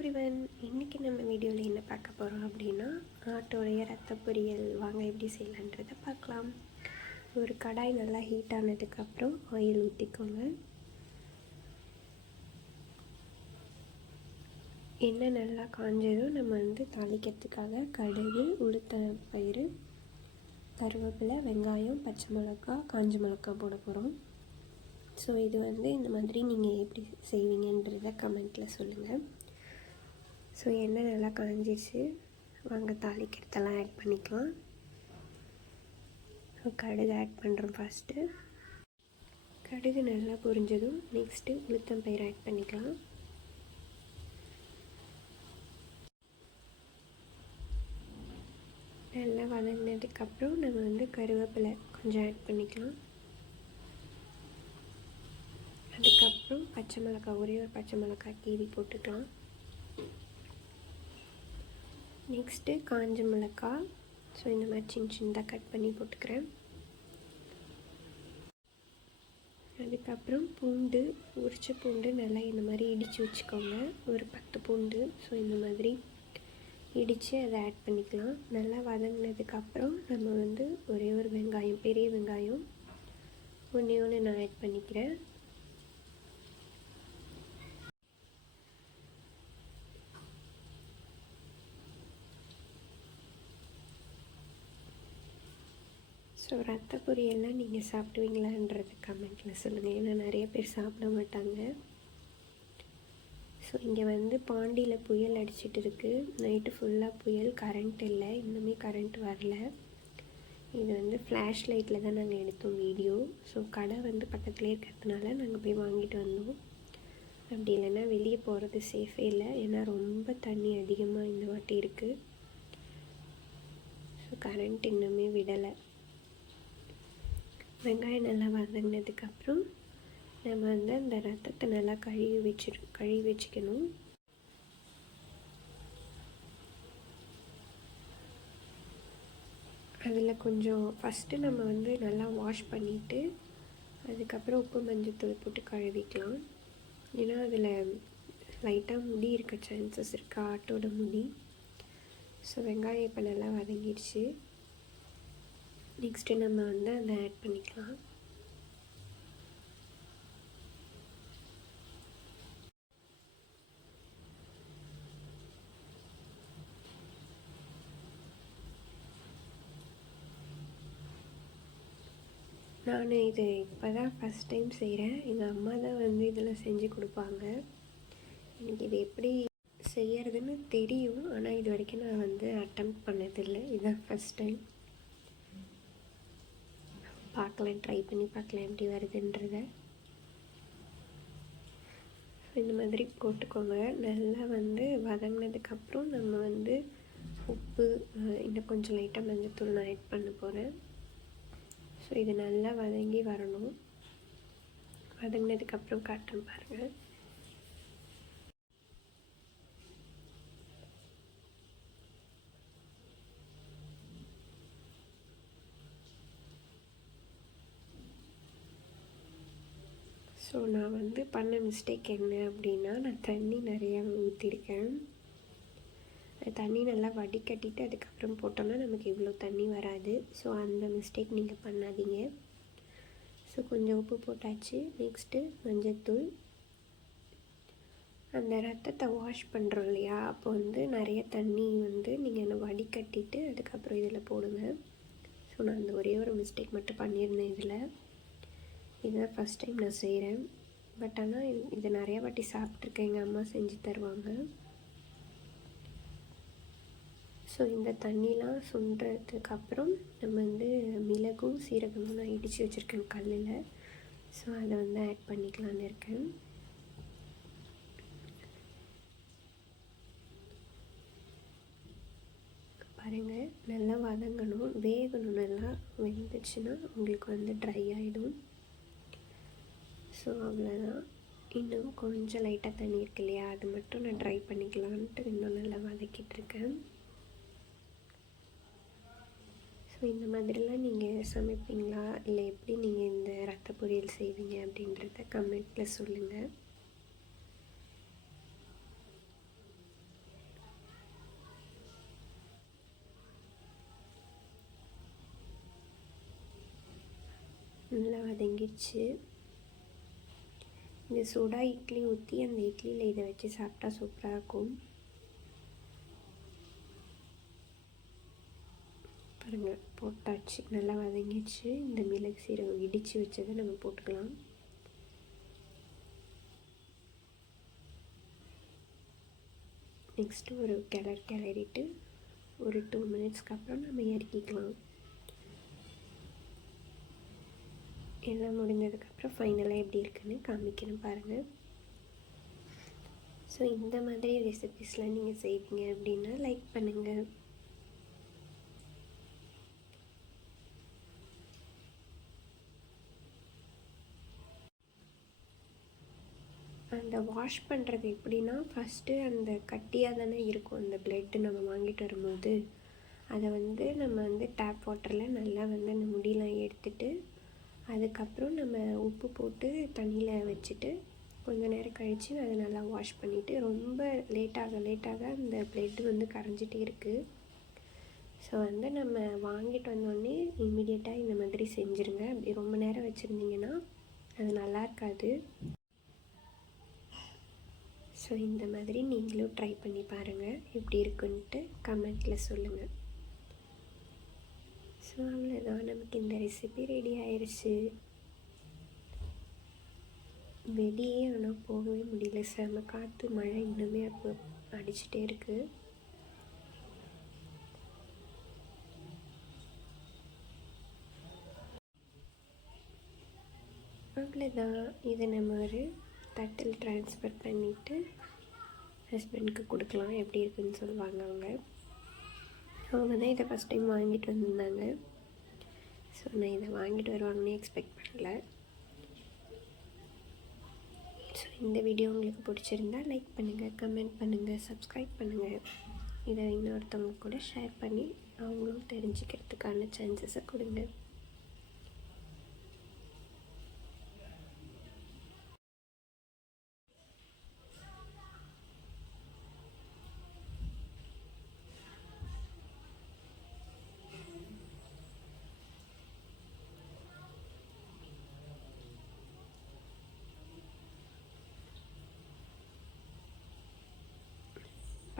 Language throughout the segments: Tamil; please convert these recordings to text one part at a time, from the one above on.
எவ்ரிவன், இன்றைக்கி நம்ம வீடியோவில் என்ன பார்க்க போகிறோம் அப்படின்னா ஆட்டோடைய ரத்த பொரியல் வாங்க எப்படி செய்யலான்றதை பார்க்கலாம். ஒரு கடாய் நல்லா ஹீட் ஆனதுக்கப்புறம் ஆயில் ஊற்றிக்கோங்க. எண்ணெய் நல்லா காஞ்சதும் நம்ம தாளிக்கிறதுக்காக கடுகு, உளுத்தம் பயிறு, கருவேப்பிலை, வெங்காயம், பச்சை மிளகாய், காஞ்ச மிளகாய் போட போகிறோம். ஸோ இது இந்த மாதிரி நீங்கள் எப்படி செய்வீங்கன்றதை கமெண்ட்டில் சொல்லுங்கள். ஸோ எண்ணெய் நல்லா காஞ்சிச்சு, வாங்க தாளிக்கிறதெல்லாம் ஆட் பண்ணிக்கலாம். ஸோ கடுகு ஆட் பண்ணுறோம். ஃபஸ்ட்டு கடுகு நல்லா பொரிஞ்சதும் நெக்ஸ்ட்டு உளுத்தம் பயிர் ஆட் பண்ணிக்கலாம். நல்லா வதங்கினதுக்கப்புறம் நம்ம கருவேப்பிலை கொஞ்சம் ஆட் பண்ணிக்கலாம். அதுக்கப்புறம் பச்சை மிளகாய், ஒரே ஒரு பச்சை மிளகாய் கீரி போட்டுக்கலாம். நெக்ஸ்ட்டு காஞ்ச மிளகாய், ஸோ இந்த மாதிரி சின்னதாக கட் பண்ணி போட்டுக்கிறேன். அதுக்கப்புறம் பூண்டு, உரிச்ச பூண்டு நல்லா இந்த மாதிரி இடித்து வச்சுக்கோங்க. ஒரு 10 பூண்டு, ஸோ இந்த மாதிரி இடித்து அதை ஆட் பண்ணிக்கலாம். நல்லா வதங்கினதுக்கப்புறம் நம்ம ஒரே ஒரு வெங்காயம், பெரிய வெங்காயம் ஒன்று நான் ஆட் பண்ணிக்கிறேன். ஸோ ரத்த பொரியல்லாம் நீங்கள் சாப்பிடுவீங்களான்றது கமெண்ட்டில் சொல்லுங்கள். ஏன்னா நிறைய பேர் சாப்பிட மாட்டாங்க. ஸோ இங்கே பாண்டியில் புயல் அடிச்சிட்டு இருக்குது. நைட்டு ஃபுல்லாக புயல், கரண்ட் இல்லை, இன்னுமே கரண்ட் வரல. இது ஃப்ளாஷ் லைட்டில் தான் நாங்கள் எடுத்தோம் வீடியோ. ஸோ கடை பக்கத்துலேயே இருக்கிறதுனால நாங்கள் போய் வாங்கிட்டு வந்தோம். அப்படி இல்லைன்னா வெளியே போகிறது சேஃபே இல்லை, ஏன்னா ரொம்ப தண்ணி அதிகமாக இந்த வாட்டி இருக்குது. ஸோ கரண்ட் இன்னுமே விடலை. வெங்காயம் நல்லா வதங்கினதுக்கப்புறம் நம்ம அந்த ரத்தத்தை நல்லா கழுவி வச்சுக்கணும். அதில் கொஞ்சம் ஃபஸ்ட்டு நம்ம நல்லா வாஷ் பண்ணிவிட்டு அதுக்கப்புறம் உப்பு மஞ்சத்தூள் போட்டு கழுவிக்கலாம். ஏன்னா அதில் லைட்டாக முடி இருக்க சான்சஸ் இருக்குது, ஆட்டோட முடி. ஸோ வெங்காயம் இப்போ நல்லா வதங்கிடுச்சு. நெக்ஸ்ட்டு நம்ம அதை ஆட் பண்ணிக்கலாம். நான் இது இப்போ தான் ஃபஸ்ட் டைம் செய்கிறேன். எங்கள் அம்மா தான் இதில் செஞ்சு கொடுப்பாங்க. எனக்கு இது எப்படி செய்யறதுன்னு தெரியும், ஆனால் இது வரைக்கும் நான் அட்டெம்ப்ட் பண்ணதில்லை. இதுதான் ஃபஸ்ட் டைம். பார்க்கலாம், ட்ரை பண்ணி பார்க்கலாம் எப்படி வருதுன்றத. இந்த மாதிரி போட்டுக்கோங்க. நல்லா வதங்கினதுக்கப்புறம் நம்ம உப்பு, இன்னும் கொஞ்சம் லைட்டாக மஞ்சத்தூள் நான் ஆட் பண்ண போகிறேன். ஸோ இது நல்லா வதங்கி வரணும். வதங்கினதுக்கப்புறம் காட்டுறேன் பாருங்கள். ஸோ நான் பண்ண மிஸ்டேக் என்ன அப்படின்னா, நான் தண்ணி நிறையா ஊற்றிருக்கேன். தண்ணி நல்லா வடிகட்டிட்டு அதுக்கப்புறம் போட்டோம்னா நமக்கு இவ்வளோ தண்ணி வராது. ஸோ அந்த மிஸ்டேக் நீங்கள் பண்ணாதீங்க. ஸோ கொஞ்சம் உப்பு போட்டாச்சு. நெக்ஸ்ட்டு மஞ்சத்தூள். அந்த ரத்தத்தை வாஷ் பண்ணுறோம் இல்லையா, அப்போ நிறைய தண்ணி நீங்கள் வடிகட்டிட்டு அதுக்கப்புறம் இதில் போடுங்க. ஸோ நான் அந்த ஒரே ஒரு மிஸ்டேக் மட்டும் பண்ணியிருந்தேன் இதில். இதுதான் ஃபஸ்ட் டைம் நான் செய்கிறேன். பட் ஆனால் இது நிறையா வாட்டி சாப்பிட்ருக்கேன், எங்கள் அம்மா செஞ்சு தருவாங்க. ஸோ இந்த தண்ணிலாம் சுண்டுறதுக்கப்புறம் நம்ம மிளகும் சீரகமும் நான் இடித்து வச்சுருக்கேன் கல்லில். ஸோ அதை ஆட் பண்ணிக்கலான்னு இருக்கேன். பாருங்கள், நல்லா வதங்கணும், வேகணும். நல்லா வெந்துச்சுன்னா உங்களுக்கு ட்ரை ஆகிடும். ஸோ அவ்வளோதான். இன்னும் கொஞ்சம் லைட்டாக தண்ணி இருக்கு இல்லையா, அது மட்டும் நான் ட்ரை பண்ணிக்கலான்ட்டு இன்னும் நல்லா வதக்கிட்டுருக்கேன். ஸோ இந்த மாதிரிலாம் நீங்கள் சமைப்பீங்களா, இல்லை எப்படி நீங்கள் இந்த ரத்த பொரியல் செய்வீங்க அப்படின்றத கமெண்ட்டில் சொல்லுங்கள். நல்லா வதங்கிடுச்சு. இந்த சூடாக இட்லி ஊற்றி அந்த இட்லியில் இதை வச்சு சாப்பிட்டா சூப்பராக இருக்கும். பாருங்கள், போட்டாச்சு, நல்லா வதங்கிடுச்சு. இந்த மிளகு சீரகம் இடித்து வச்சதை நம்ம போட்டுக்கலாம். நெக்ஸ்ட்டு ஒரு கிளறிட்டு ஒரு 2 மினிட்ஸ்க்கு அப்புறம் நம்ம இறக்கிக்கலாம். எல்லாம் முடிஞ்சதுக்கப்புறம் ஃபைனலாக எப்படி இருக்குன்னு காமிக்கணும் பாருங்கள். ஸோ இந்த மாதிரி ரெசிபீஸ்லாம் நீங்கள் செய்வீங்க அப்படின்னா லைக் பண்ணுங்கள். அந்த வாஷ் பண்ணுறது எப்படின்னா, ஃபஸ்ட்டு அந்த கட்டியாக தானே இருக்கும் அந்த பிளட்டு நம்ம வாங்கிட்டு வரும்போது. அதை நம்ம டேப் வாட்டரில் நல்லா அந்த முடியெலாம் எடுத்துட்டு, அதுக்கப்புறம் நம்ம உப்பு போட்டு தண்ணியில் வச்சுட்டு கொஞ்சம் நேரம் கழித்து அதை நல்லா வாஷ் பண்ணிவிட்டு, ரொம்ப லேட்டாக அந்த பிளட்டு கரைஞ்சிட்டே இருக்குது. ஸோ நம்ம வாங்கிட்டு வந்தோடனே இம்மிடியேட்டாக இந்த மாதிரி செஞ்சுருங்க. அப்படி ரொம்ப நேரம் வச்சுருந்திங்கன்னா அது நல்லா இருக்காது. ஸோ இந்த மாதிரி நீங்களும் ட்ரை பண்ணி பாருங்கள், எப்படி இருக்குன்ட்டு கமெண்ட்டில் சொல்லுங்கள். ஸோ அவ்வளோதான், நமக்கு இந்த ரெசிபி ரெடி ஆயிடுச்சு. வெளியே ஆனால் போகவே முடியல, செம காற்று, மழை இன்னுமே அப்போ அடிச்சுட்டே இருக்குது. அவ்வளோதான், இதை நம்ம ஒரு தட்டில் ட்ரான்ஸ்ஃபர் பண்ணிவிட்டு ஹஸ்பண்டுக்கு கொடுக்கலாம். எப்படி இருக்குன்னு சொல்லுவாங்க அவங்க தான் இதை ஃபஸ்ட் டைம் வாங்கிட்டு வந்திருந்தாங்க. ஸோ நான் இதை வாங்கிட்டு வருவாங்கன்னு எக்ஸ்பெக்ட் பண்ணல. ஸோ இந்த வீடியோ உங்களுக்கு பிடிச்சிருந்தால் லைக் பண்ணுங்கள், கமெண்ட் பண்ணுங்கள், சப்ஸ்கிரைப் பண்ணுங்கள். இதை இன்னொருத்தவங்க கூட ஷேர் பண்ணி அவங்களும் தெரிஞ்சுக்கிறதுக்கான சான்சஸை கொடுங்க.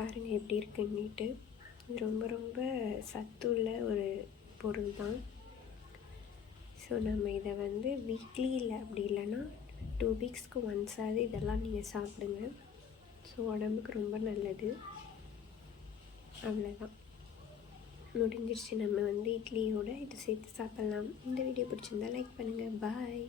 பாருங்கள் எப்படி இருக்குன்னுட்டு. இது ரொம்ப ரொம்ப சத்துள்ள ஒரு பொருள் தான். ஸோ நம்ம இதை வீக்லி இல்லை, அப்படி இல்லைன்னா 2 வீக்ஸ்க்கு ஒன்ஸாவது இதெல்லாம் நீங்கள் சாப்பிடுங்க. ஸோ உடம்புக்கு ரொம்ப நல்லது. அவ்வளோதான், முடிஞ்சிருச்சு. நம்ம இட்லியோடு இது சேர்த்து சாப்பிட்லாம். இந்த வீடியோ பிடிச்சிருந்தா லைக் பண்ணுங்கள். பாய்.